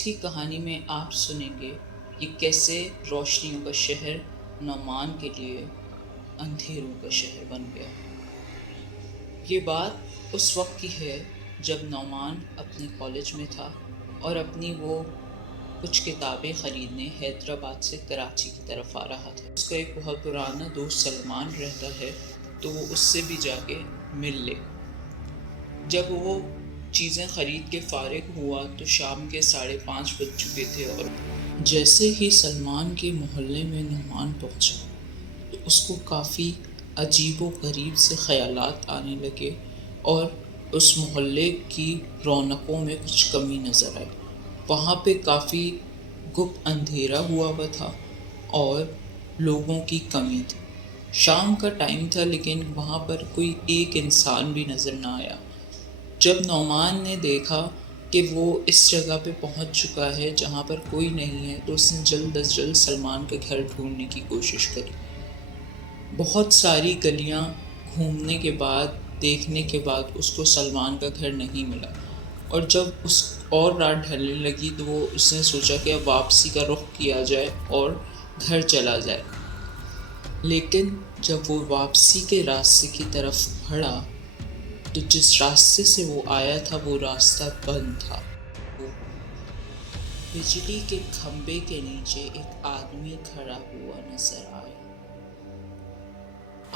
آج کی کہانی میں آپ سنیں گے کہ کیسے روشنیوں کا شہر نعمان کے لیے اندھیروں کا شہر بن گیا۔ یہ بات اس وقت کی ہے جب نعمان اپنے کالج میں تھا اور اپنی وہ کچھ کتابیں خریدنے حیدرآباد سے کراچی کی طرف آ رہا تھا۔ اس کا ایک بہت پرانا دوست سلمان رہتا ہے تو وہ اس سے بھی جا کے مل لے۔ جب وہ چیزیں خرید کے فارغ ہوا تو شام کے 5:30 بج چکے تھے، اور جیسے ہی سلمان کے محلے میں نعمان پہنچا تو اس کو کافی عجیب و غریب سے خیالات آنے لگے اور اس محلے کی رونقوں میں کچھ کمی نظر آئی۔ وہاں پہ کافی گپ اندھیرا ہوا تھا اور لوگوں کی کمی تھی۔ شام کا ٹائم تھا لیکن وہاں پر کوئی ایک انسان بھی نظر نہ آیا۔ جب نعمان نے دیکھا کہ وہ اس جگہ پہ پہنچ چکا ہے جہاں پر کوئی نہیں ہے تو اس نے جلد از جلد سلمان کا گھر ڈھونڈنے کی کوشش کری۔ بہت ساری گلیاں گھومنے کے بعد دیکھنے کے بعد اس کو سلمان کا گھر نہیں ملا، اور جب اس اور رات ڈھلنے لگی تو اس نے سوچا کہ اب واپسی کا رخ کیا جائے اور گھر چلا جائے۔ لیکن جب وہ واپسی کے راستے کی طرف بڑھا تو جس راستے سے وہ آیا تھا وہ راستہ بند تھا۔ بجلی کے کھمبے کے نیچے ایک آدمی کھڑا ہوا نظر آیا۔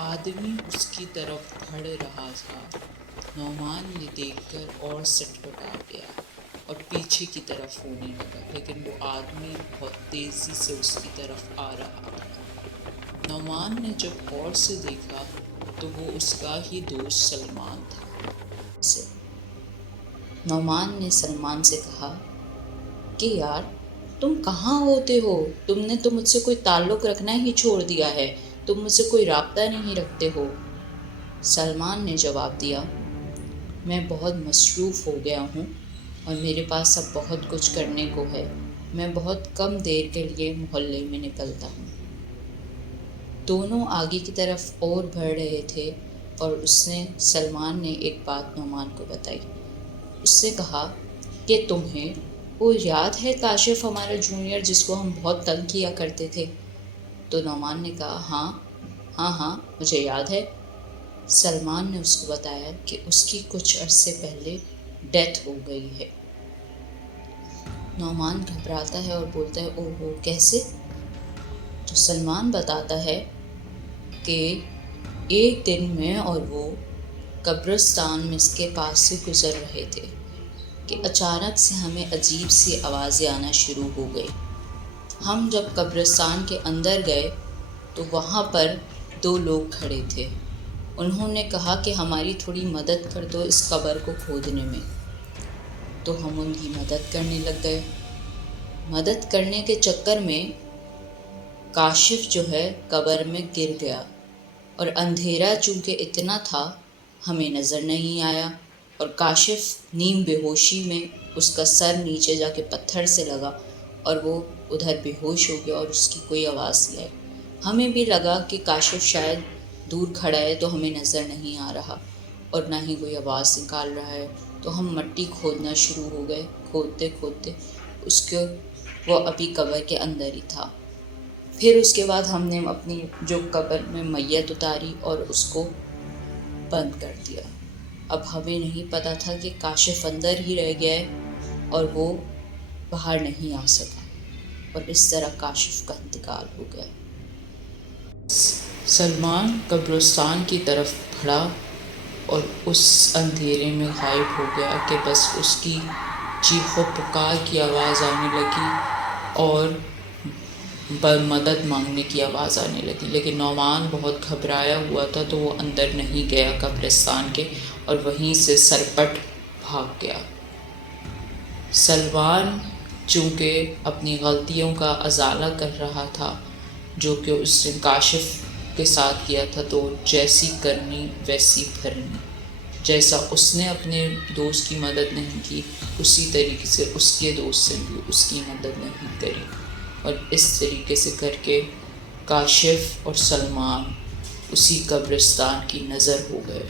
آدمی اس کی طرف بڑھ رہا تھا۔ نعمان یہ دیکھ کر اور سٹپٹا گیا اور پیچھے کی طرف ہونے لگا، لیکن وہ آدمی بہت تیزی سے اس کی طرف آ رہا تھا۔ نعمان نے جب غور سے دیکھا تو وہ اس کا ہی دوست سلمان تھا۔ نعمان نے سلمان سے کہا کہ یار تم کہاں ہوتے ہو؟ تم نے تو مجھ سے کوئی تعلق رکھنا ہی چھوڑ دیا ہے، تم مجھ سے کوئی رابطہ نہیں رکھتے ہو۔ سلمان نے جواب دیا، میں بہت مصروف ہو گیا ہوں اور میرے پاس اب بہت کچھ کرنے کو ہے، میں بہت کم دیر کے لیے محلے میں نکلتا ہوں۔ دونوں آگے کی طرف اور بڑھ رہے تھے اور سلمان نے ایک بات نعمان کو بتائی۔ اس سے کہا کہ تمہیں وہ یاد ہے کاشف ہمارا جونیئر جس کو ہم بہت تنگ کیا کرتے تھے؟ تو نعمان نے کہا ہاں مجھے یاد ہے۔ سلمان نے اس کو بتایا کہ اس کی کچھ عرصے پہلے ڈیتھ ہو گئی ہے۔ نعمان گھبراتا ہے اور بولتا ہے اوہ کیسے؟ تو سلمان بتاتا ہے کہ ایک دن میں اور وہ قبرستان میں اس کے پاس سے گزر رہے تھے کہ اچانک سے ہمیں عجیب سی آوازیں آنا شروع ہو گئی۔ ہم جب قبرستان کے اندر گئے تو وہاں پر 2 لوگ کھڑے تھے۔ انہوں نے کہا کہ ہماری تھوڑی مدد کر دو اس قبر کو کھودنے میں۔ تو ہم ان کی مدد کرنے لگ گئے۔ مدد کرنے کے چکر میں کاشف جو ہے قبر میں گر گیا، اور اندھیرا چونکہ اتنا تھا ہمیں نظر نہیں آیا، اور کاشف نیم بے ہوشی میں اس کا سر نیچے جا کے پتھر سے لگا اور وہ ادھر بے ہوش ہو گیا اور اس کی کوئی آواز نہیں آئی۔ ہمیں بھی لگا کہ کاشف شاید دور کھڑا ہے تو ہمیں نظر نہیں آ رہا اور نہ ہی کوئی آواز نکال رہا ہے، تو ہم مٹی کھودنا شروع ہو گئے۔ کھودتے کھودتے وہ ابھی قبر کے اندر ہی تھا۔ پھر اس کے بعد ہم نے اپنی جو قبر میں میت اتاری اور اس کو بند کر دیا۔ اب ہمیں نہیں پتا تھا کہ کاشف اندر ہی رہ گیا ہے اور وہ باہر نہیں آ سکا، اور اس طرح کاشف کا انتقال ہو گیا۔ سلمان قبرستان کی طرف بڑھا اور اس اندھیرے میں غائب ہو گیا کہ بس اس کی چیخ و پکار کی آواز آنے لگی اور مدد مانگنے کی آواز آنے لگی، لیکن نعمان بہت گھبرایا ہوا تھا تو وہ اندر نہیں گیا قبرستان کے، اور وہیں سے سرپٹ بھاگ گیا۔ سلمان چونکہ اپنی غلطیوں کا ازالہ کر رہا تھا جو کہ اس نے کاشف کے ساتھ کیا تھا، تو جیسی کرنی ویسی بھرنی۔ جیسا اس نے اپنے دوست کی مدد نہیں کی اسی طریقے سے اس کے دوست نے بھی اس کی مدد نہیں کری، اور اس طریقے سے کر کے کاشف اور سلمان اسی قبرستان کی نظر ہو گئے۔